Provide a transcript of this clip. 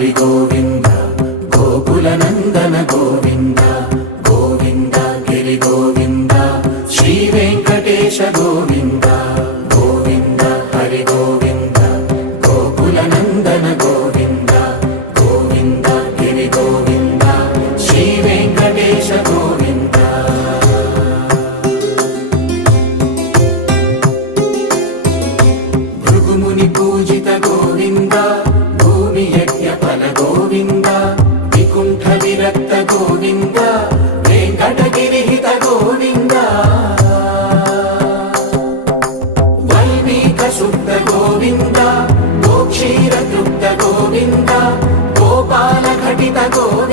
హరి గోవింద గోకుల నందన గోవింద గోవింద గిరి గోవింద శ్రీ వెంకటేశ గోవింద గోవింద హరి గోవింద గోకుల నందన గోవింద గోవింద గిరి గోవింద శ్రీ వెంకటేశ గోవింద భృగుముని పూజిత గోవింద భూమి యజ్ఞ ఫల గోవింద వికుంఠ విరక్త గోవింద వెంకటగిరిహిత గోవింద వల్మీక శుద్ధ గోవింద గోక్షీర తృప్త గోవింద గోపాల ఘటిత గోవింద